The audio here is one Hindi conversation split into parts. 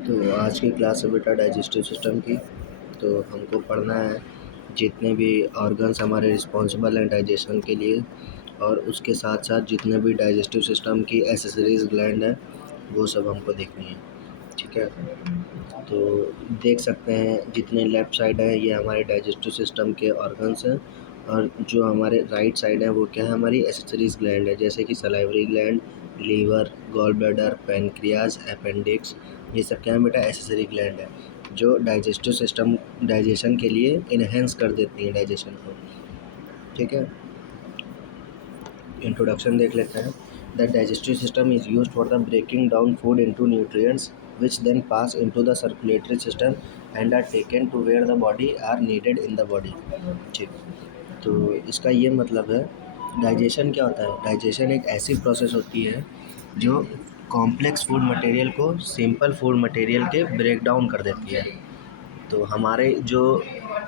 तो आज की क्लास है बेटा डाइजेस्टिव सिस्टम की। तो हमको पढ़ना है जितने भी ऑर्गन्स हमारे रिस्पॉन्सिबल हैं डाइजेशन के लिए, और उसके साथ साथ जितने भी डाइजेस्टिव सिस्टम की एसेसरीज ग्लैंड हैं वो सब हमको देखनी है। ठीक है, तो देख सकते हैं जितने लेफ़्ट साइड हैं ये हमारे डाइजेस्टिव सिस्टम के ऑर्गन्स हैं, और जो हमारे राइट साइड है वो क्या है, हमारी एसेसरीज ग्लैंड है, जैसे कि salivary gland, liver, gall bladder, pancreas, appendix. ये सब क्या है बेटा, एसेसरी ग्लैंड है जो डाइजेस्टिव सिस्टम डाइजेशन के लिए इन्हेंस कर देती है डाइजेशन को। ठीक है, इंट्रोडक्शन देख लेते हैं। The digestive system is used for the breaking down food into nutrients which then pass into the circulatory system and are taken to where the body are needed in the body। ठीक, तो इसका ये मतलब है, डाइजेशन क्या होता है। डाइजेशन एक ऐसी प्रोसेस होती है जो कॉम्प्लेक्स फूड मटेरियल को सिंपल फूड मटेरियल के ब्रेक डाउन कर देती है। तो हमारे जो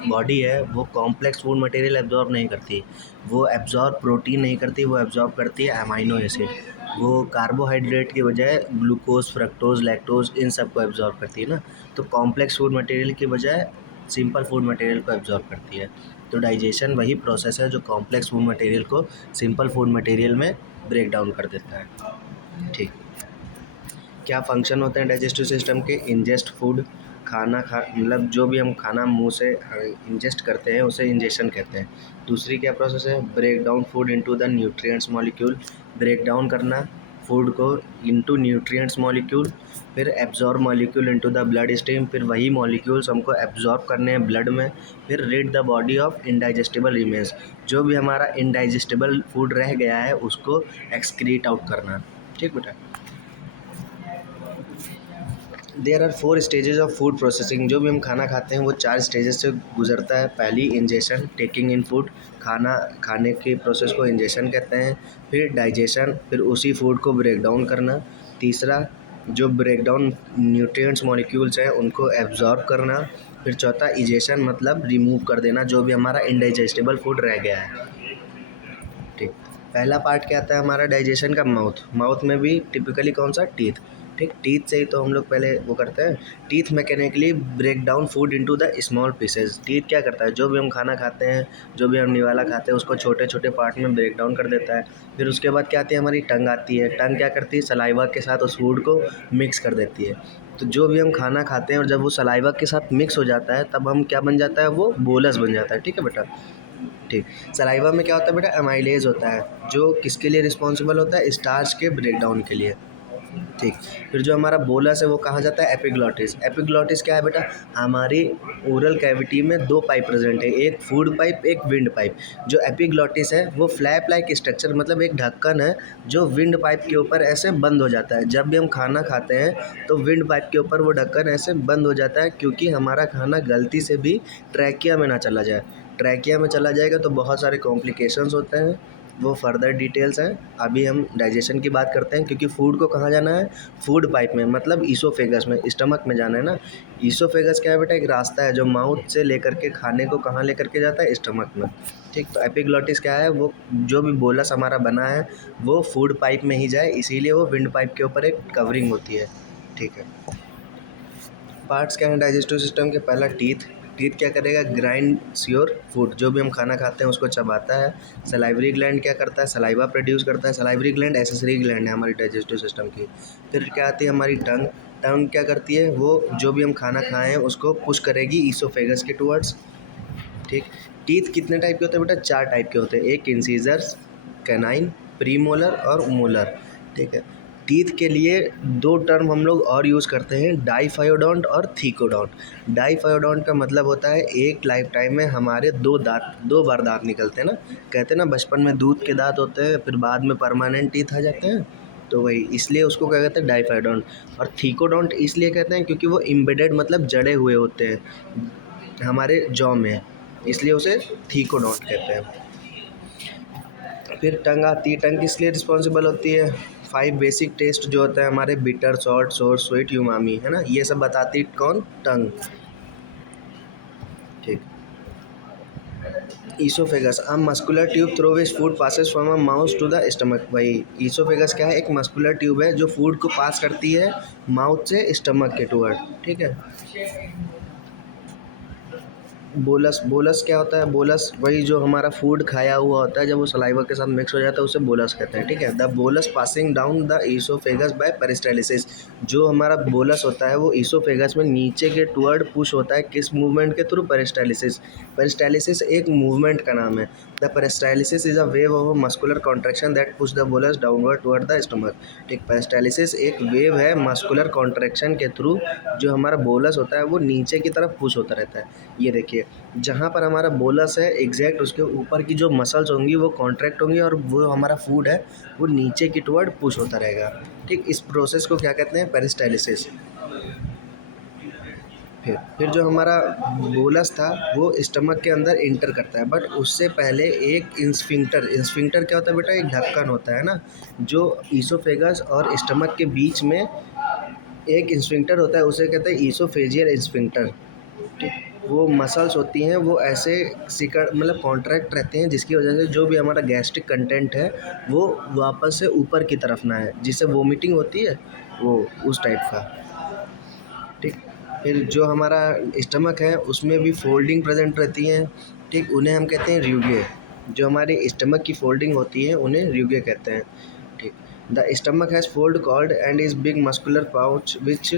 बॉडी है वो कॉम्प्लेक्स फूड मटेरियल एब्जॉर्ब नहीं करती, वो एब्जॉर्ब प्रोटीन नहीं करती, वो एब्जॉर्ब करती है अमाइनो एसिड। वो कार्बोहाइड्रेट की बजाय ग्लूकोज, फ्रक्टोज, लैक्टोज इन सब को एब्जॉर्ब करती है ना। तो कॉम्प्लेक्स फूड मटेरियल की बजाय सिंपल फूड मटेरियल को एब्जॉर्ब करती है। तो डाइजेशन वही प्रोसेस है जो कॉम्प्लेक्स फूड मटेरियल को सिंपल फूड मटेरियल में ब्रेक डाउन कर देता है। ठीक, क्या फंक्शन होते हैं डाइजेस्टिव सिस्टम के। इंजेस्ट फूड, खाना मतलब जो भी हम खाना मुंह से इंजेस्ट करते हैं उसे इंजेशन कहते हैं। दूसरी क्या प्रोसेस है, break down food into the nutrients molecule, break down करना फूड को इनटू न्यूट्रिएंट्स मॉलिक्यूल। फिर absorb molecule into the blood stream, फिर वही मॉलिक्यूल्स हमको एब्जॉर्ब करने हैं ब्लड में। फिर read the body of indigestible remains, जो भी हमारा इनडाइजेस्टिबल फूड रह गया है उसको एक्सक्रीट आउट करना। ठीक बेटा, there are 4 stages of food processing. जो भी हम खाना खाते हैं वो 4 स्टेजेस से गुजरता है। पहली इंजेशन, टेकिंग इन फूड, खाना खाने के प्रोसेस को इंजेशन कहते हैं। फिर डाइजेशन, फिर उसी फूड को ब्रेक डाउन करना। तीसरा, जो ब्रेक डाउन न्यूट्रिएंट्स मॉलिक्यूल्स हैं उनको एब्जॉर्ब करना। फिर चौथा इजेशन, मतलब रिमूव कर देना जो भी हमारा इनडाइजेस्टिबल फूड रह गया है। ठीक, पहला पार्ट क्या आता है हमारा डाइजेशन का, माउथ। माउथ में भी टिपिकली कौन सा, टीथ। ठीक, टीथ से ही तो हम लोग पहले वो करते हैं। Teeth mechanically break down food into the small pieces. Teeth क्या करता है, जो भी हम खाना खाते हैं, जो भी हम निवाला खाते हैं उसको छोटे छोटे पार्ट में ब्रेक डाउन कर देता है। फिर उसके बाद क्या आती है, हमारी टंग आती है। टंग क्या करती है, सलाइवा के साथ उस फूड को मिक्स कर देती है। तो जो भी हम खाना खाते हैं और जब वो सलाइवा के साथ मिक्स हो जाता है तब हम क्या बन जाता है, वो बोलस बन जाता है। ठीक है बेटा, ठीक। सलाइवा में क्या होता है बेटा, एमाइलेज होता है जो किसके लिए रिस्पॉन्सिबल होता है, स्टार्च के ब्रेक डाउन के लिए। ठीक, फिर जो हमारा बोलस है वो कहाँ जाता है, एपिग्लॉटिस। एपिग्लॉटिस क्या है बेटा, हमारी ओरल कैविटी में 2 पाइप प्रेजेंट है, एक फूड पाइप, एक विंड पाइप। जो एपिग्लॉटिस है वो फ्लैप लाइक स्ट्रक्चर, मतलब एक ढक्कन है जो विंड पाइप के ऊपर ऐसे बंद हो जाता है। जब भी हम खाना खाते हैं तो विंड पाइप के ऊपर वो ढक्कन ऐसे बंद हो जाता है, क्योंकि हमारा खाना गलती से भी ट्रैकिया में ना चला जाए। ट्रैकिया में चला जाएगा तो बहुत सारे कॉम्प्लिकेशंस होते हैं, वो फर्दर डिटेल्स हैं। अभी हम डाइजेशन की बात करते हैं, क्योंकि फूड को कहाँ जाना है, फूड पाइप में, मतलब ईसोफेगस में, स्टमक में जाना है ना। ईसोफेगस क्या है बेटा, एक रास्ता है जो माउथ से लेकर के खाने को कहाँ लेकर के जाता है, स्टमक में। ठीक, तो एपिग्लॉटिस क्या है, वो जो भी बोलस हमारा बना है वो फूड पाइप में ही जाए, इसीलिए वो विंड पाइप के ऊपर एक कवरिंग होती है। ठीक है, पार्ट्स क्या हैं डाइजेस्टिव सिस्टम के। पहला टीथ। टीथ क्या करेगा, ग्राइंड्स योर फूड, जो भी हम खाना खाते हैं उसको चबाता है। सलाइवरी ग्लैंड क्या करता है, सलाइवा प्रोड्यूस करता है। सलाइवरी ग्लैंड एसेसरी ग्लैंड है हमारी डाइजेस्टिव सिस्टम की। फिर क्या आती है हमारी टंग। टंग क्या करती है, वो जो भी हम खाना खाएं हैं उसको पुश करेगी ईसोफेगस के टुवर्ड्स। ठीक, टीथ कितने टाइप के होते हैं बेटा, 4 टाइप के होते हैं। एक इंसीजर्स, कैनाइन, प्रीमोलर और मोलर। ठीक है, टीथ के लिए 2 टर्म हम लोग और यूज़ करते हैं, डाइफायोडोंट और थीकोडोंट। डाइफायोडोंट का मतलब होता है एक लाइफ टाइम में हमारे 2 दांत, 2 बार दांत निकलते हैं ना। कहते हैं ना बचपन में दूध के दांत होते हैं, फिर बाद में परमानेंट टीथ आ जाते हैं, तो वही इसलिए उसको क्या कहते हैं, डाइफायोडोंट। और थीकोडोंट इसलिए कहते हैं क्योंकि वो एम्बेडेड, मतलब जड़े हुए होते हैं हमारे जॉ में, इसलिए उसे थीकोडोंट कहते हैं। फिर टंग आती है। टंग किस लिए रिस्पॉन्सिबल होती है, 5 बेसिक टेस्ट जो होता है हमारे, bitter, salt, sour, sweet, umami, है ना, ये सब बताती है कौन, टंग। ठीक, oesophagus a muscular tube through which food passes from a mouth to the stomach. भाई ईसोफेगस क्या है? एक मस्कुलर ट्यूब है जो फूड को पास करती है माउथ से स्टमक के टूवर्ड, ठीक है। बोलस, बोलस क्या होता है? बोलस वही जो हमारा फूड खाया हुआ होता है, जब वो सलाइवा के साथ मिक्स हो जाता है उसे बोलस कहते हैं, ठीक है। The bolus passing down the oesophagus by peristalsis. जो हमारा बोलस होता है वो ईसोफेगस में नीचे के टुवर्ड पुश होता है, किस मूवमेंट के थ्रू? पेरिस्टालिसिस। पेरिस्टालिसिस एक मूवमेंट का नाम है। The peristalsis is a wave of muscular contraction that push the bolus downward toward the stomach. ठीक, पेरिस्टालिसिस एक वेव है मस्कुलर कॉन्ट्रैक्शन के थ्रू, जो हमारा बोलस होता है वो नीचे की तरफ पुश होता रहता है। ये देखिए, जहाँ पर हमारा बोलस है एग्जैक्ट उसके ऊपर की जो मसल्स होंगी वो कॉन्ट्रैक्ट होंगी और वो हमारा फूड है वो नीचे की टुवर्ड पुश होता रहेगा। ठीक, इस प्रोसेस को क्या कहते हैं? पेरिस्टालिसिस। फिर जो हमारा बोलस था वो स्टमक के अंदर इंटर करता है, बट उससे पहले एक इंस्फिंक्टर। इंस्फिंक्टर क्या होता है बेटा? एक ढक्कन होता है ना, जो ईसोफेगस और स्टमक के बीच में एक इंस्फिंक्टर होता है, उसे कहते हैं ईसोफेजियल इंस्फिंक्टर। ठीक, वो मसल्स होती हैं वो ऐसे सिकड़ मतलब कॉन्ट्रैक्ट रहते हैं, जिसकी वजह से जो भी हमारा गैस्ट्रिक कंटेंट है वो वापस से ऊपर की तरफ ना है, जिससे वोमिटिंग होती है वो उस टाइप का। ठीक, फिर जो हमारा स्टमक है उसमें भी फोल्डिंग प्रेजेंट रहती हैं। ठीक, उन्हें हम कहते हैं रिग्वे। जो हमारी स्टमक की फोल्डिंग होती है उन्हें रिग्वे कहते हैं। ठीक, the stomach has fold called and is big muscular pouch which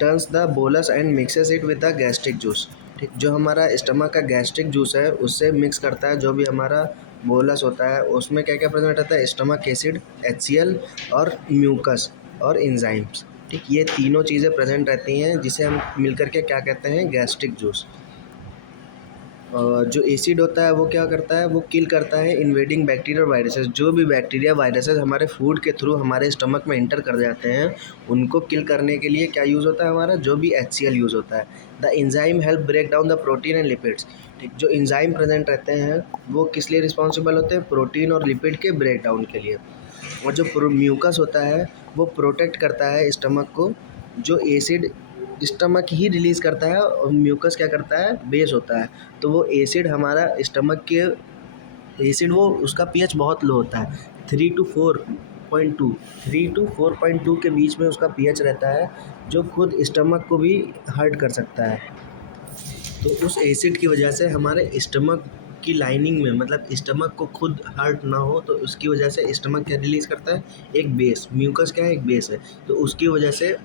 turns the bolus and mixes it with the gastric juice. ठीक, जो हमारा स्टमक का गैस्ट्रिक जूस है उससे मिक्स करता है जो भी हमारा बोलस होता है, उसमें क्या क्या प्रेजेंट रहता है? स्टमक एसिड, HCl और म्यूकस और एंजाइम्स। ठीक, ये तीनों चीज़ें प्रेजेंट रहती हैं जिसे हम मिलकर के क्या कहते हैं? Gastric juice. जो एसिड होता है वो क्या करता है? वो किल करता है इन्वेडिंग बैक्टीरिया और वायरसेस। जो भी बैक्टीरिया वायरसेस हमारे फूड के थ्रू हमारे स्टमक में इंटर कर जाते हैं, उनको किल करने के लिए क्या यूज़ होता है हमारा? जो भी HCl यूज़ होता है। The enzyme help break down the protein and lipids. ठीक, जो एंजाइम प्रेजेंट रहते हैं वो किस लिए रिस्पॉन्सिबल होते हैं? प्रोटीन और लिपिड के ब्रेक डाउन के लिए। और जो म्यूकस होता है वो प्रोटेक्ट करता है स्टमक को। जो एसिड स्टमक ही रिलीज़ करता है और म्यूकस क्या करता है? बेस होता है। तो वो एसिड हमारा स्टमक के एसिड वो उसका पीएच बहुत लो होता है, 3 to 4.2, 3 to 4.2 के बीच में उसका पीएच रहता है, जो खुद स्टमक को भी हर्ट कर सकता है। तो उस एसिड की वजह से हमारे स्टमक की लाइनिंग में, मतलब स्टमक को खुद हर्ट ना हो, तो उसकी वजह से स्टमक क्या रिलीज़ करता है? एक बेस। म्यूकस क्या है? एक बेस है। तो उसकी वजह से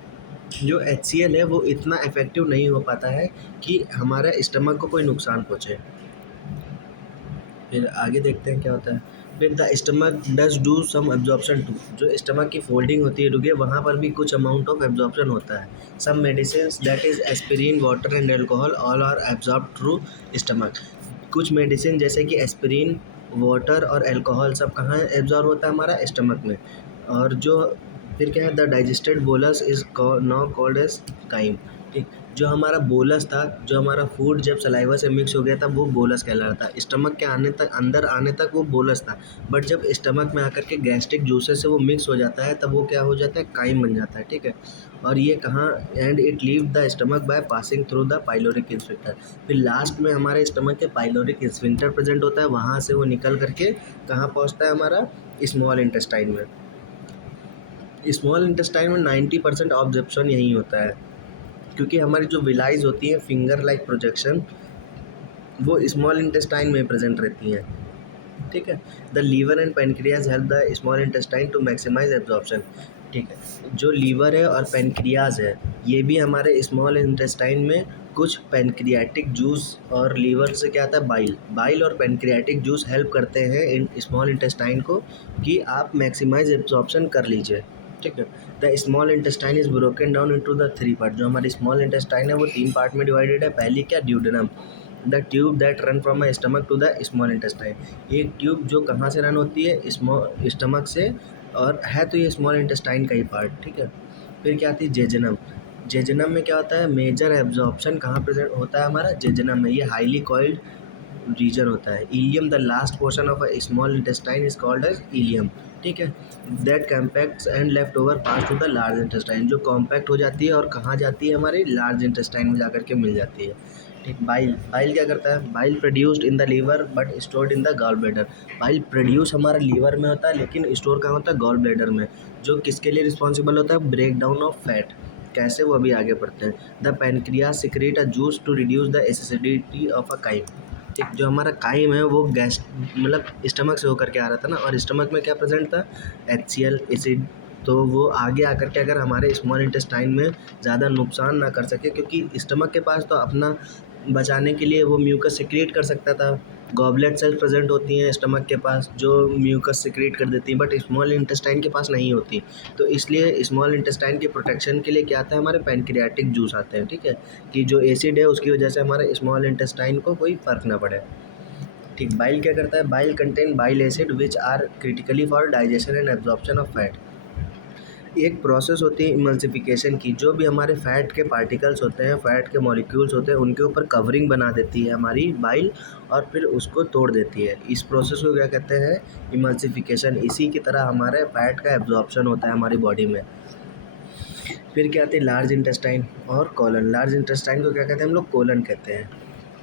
जो HCl है वो इतना इफ़ेक्टिव नहीं हो पाता है कि हमारा स्टमक को कोई नुकसान पहुँचे। फिर आगे देखते हैं क्या होता है। फिर the stomach does do some absorption too. जो स्टमक की फोल्डिंग होती है रुके, वहाँ पर भी कुछ अमाउंट ऑफ एब्जॉर्प्शन होता है। Some medicine that is aspirin, water and alcohol all are absorb through stomach. कुछ मेडिसिन जैसे कि एस्पिरिन, वाटर और अल्कोहल सब कहाँ एब्जॉर्ब होता है? हमारा स्टमक में। और जो फिर क्या है? The digested bolus is now called as chyme. ठीक, जो हमारा बोलस था, जो हमारा फूड जब सलाइवा से मिक्स हो गया था वो बोलस कहलाता था। स्टमक के आने तक, अंदर आने तक वो बोलस था, बट जब स्टमक में आकर के गैस्ट्रिक जूसेस से वो मिक्स हो जाता है तब वो क्या हो जाता है? काइम बन जाता है। ठीक है, और ये कहाँ? And it leave the stomach by passing through the pyloric sphincter. फिर लास्ट में हमारे स्टमक के पाइलोरिक स्फिंक्टर प्रेजेंट होता है, वहाँ से वो निकल करके कहाँ पहुँचता है? हमारा स्मॉल इंटेस्टाइन में। स्मॉल इंटेस्टाइन में 90% ऑब्जर्प्शन यही होता है, क्योंकि हमारी जो विलाइज होती हैं, फिंगर लाइक प्रोजेक्शन, वो स्मॉल इंटेस्टाइन में प्रेजेंट रहती हैं। ठीक है, the liver and pancreas help the small intestine to maximise absorption. ठीक है, जो लीवर है और पेनक्रियाज है ये भी हमारे स्मॉल इंटेस्टाइन में कुछ पेनक्रियाटिक जूस, और लीवर से क्या आता है? बाइल। बाइल और पेनक्रियाटिक जूस हेल्प करते हैं इन स्मॉल इंटेस्टाइन को कि आप मैक्सिमाइज एब्जॉर्प्शन कर लीजिए। ठीक है, the small intestine is broken down into the 3 part. जो हमारी स्मॉल इंटेस्टाइन है वो 3 पार्ट में डिवाइडेड है। पहली क्या? Duodenum, the tube that run from my stomach to the small intestine. एक ट्यूब जो कहाँ से रन होती है? स्टमक से, और है तो ये स्मॉल इंटेस्टाइन का ही पार्ट। ठीक है, फिर क्या आती है? जेजनम। जेजनम में क्या होता है? मेजर एब्जॉर्प्शन कहाँ प्रेजेंट होता है? हमारा जेजनम में। ये हाईली कॉइल्ड रीजन होता है। Ileum the last portion of a small intestine is called as ileum, ठीक है। That compacts and left over pass to the large intestine, जो कॉम्पैक्ट हो जाती है और कहाँ जाती है, हमारे लार्ज इंटेस्टाइन में जाकर के मिल जाती है, ठीक। बाइल, बाइल क्या करता है, bile produced in the liver but stored in the gall bladder. Bile produce हमारा लीवर में होता है लेकिन स्टोर कहाँ होता है, गॉल ब्लैडर में, जो किसके लिए रिस्पॉन्सिबल होता है, ब्रेक डाउन ऑफ फैट। कैसे, वो अभी आगे पढ़ते हैं। The pancreas secrete a juice to reduce the acidity of a chyme, ठीक। जो हमारा काइम है वो गैस मतलब स्टमक से होकर के आ रहा था ना, और स्टमक में क्या प्रेजेंट था, HCl एसिड। तो वो आगे आकर के अगर हमारे स्मॉल इंटेस्टाइन में ज़्यादा नुकसान ना कर सके, क्योंकि स्टमक के पास तो अपना बचाने के लिए वो म्यूकस सिक्रेट कर सकता था। गॉबलेट सेल्स प्रेजेंट होती हैं स्टमक के पास जो म्यूकस सिक्रेट कर देती हैं, बट स्मॉल इंटेस्टाइन के पास नहीं होती। तो इसलिए स्मॉल इंटेस्टाइन की प्रोटेक्शन के लिए क्या आता है, हमारे पैनक्रियाटिक जूस आते हैं, ठीक है, कि जो एसिड है उसकी वजह से हमारे स्मॉल इंटेस्टाइन को कोई फ़र्क ना पड़े, ठीक। बाइल क्या करता है, bile contain bile acid which are critically for digestion and absorption of fat. एक प्रोसेस होती है इमल्सिफिकेशन की, जो भी हमारे फैट के पार्टिकल्स होते हैं, फैट के मॉलिक्यूल्स होते हैं, उनके ऊपर कवरिंग बना देती है हमारी बाइल और फिर उसको तोड़ देती है। इस प्रोसेस को क्या कहते हैं, इमल्सिफिकेशन। इसी की तरह हमारे फैट का एब्जॉर्प्शन होता है हमारी बॉडी में। फिर क्या आती है, लार्ज इंटेस्टाइन और कोलन। लार्ज इंटेस्टाइन को क्या कहते हैं हम लोग, कोलन कहते हैं,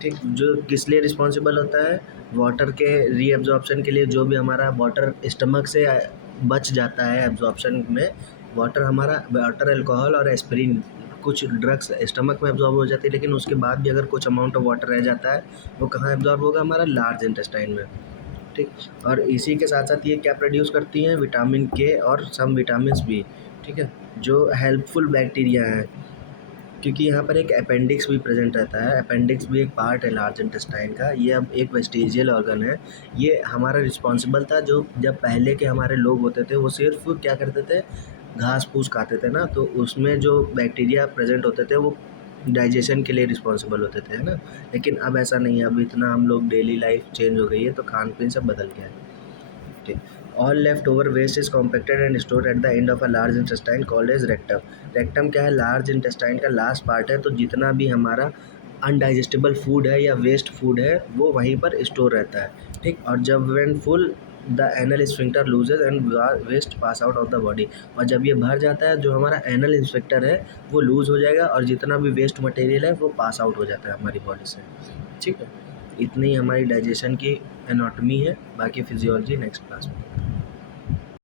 ठीक। जो किस लिए रिस्पॉन्सिबल होता है, वाटर के रीअब्जॉर्प्शन के लिए। जो भी हमारा वाटर स्टमक से बच जाता है एब्जॉर्प्शन में, वाटर हमारा, वाटर, अल्कोहल और एस्पिरिन, कुछ ड्रग्स स्टमक में एब्जॉर्ब हो जाती है, लेकिन उसके बाद भी अगर कुछ अमाउंट ऑफ वाटर रह जाता है, वो कहाँ एब्जॉर्ब होगा, हमारा लार्ज इंटेस्टाइन में, ठीक। और इसी के साथ साथ ये क्या प्रोड्यूस करती हैं, विटामिन के और सम विटामिन भी, ठीक है, जो हेल्पफुल बैक्टीरिया हैं। क्योंकि यहाँ पर एक अपेंडिक्स भी प्रेजेंट रहता है। अपेंडिक्स भी एक पार्ट है लार्ज इंटेस्टाइन का। ये अब एक वेस्टिजियल ऑर्गन है। ये हमारा रिस्पॉन्सिबल था, जो जब पहले के हमारे लोग होते थे वो सिर्फ क्या करते थे, घास फूस खाते थे ना, तो उसमें जो बैक्टीरिया प्रेजेंट होते थे वो डाइजेशन के लिए रिस्पॉन्सिबल होते थे, है ना। लेकिन अब ऐसा नहीं है, अब इतना हम लोग डेली लाइफ चेंज हो गई है तो खान पीन सब बदल गया है, ठीक। All left over waste is compacted and stored at the end of a large intestine called as rectum. Rectum क्या है, लार्ज इंटेस्टाइन का लास्ट पार्ट है। तो जितना भी हमारा अनडाइजेस्टेबल फूड है या वेस्ट फूड है वो वहीं पर स्टोर रहता है, ठीक। और जब when full the anal sphincter loosens and waste pass out of the body, और जब ये भर जाता है जो हमारा एनल स्फिंक्टर है वो लूज़ हो जाएगा और जितना भी वेस्ट मटेरियल है वो पास आउट हो जाता है हमारी बॉडी से, ठीक है। इतनी हमारी डाइजेशन की एनाटॉमी है, बाकी फिजियोलॉजी नेक्स्ट क्लास में।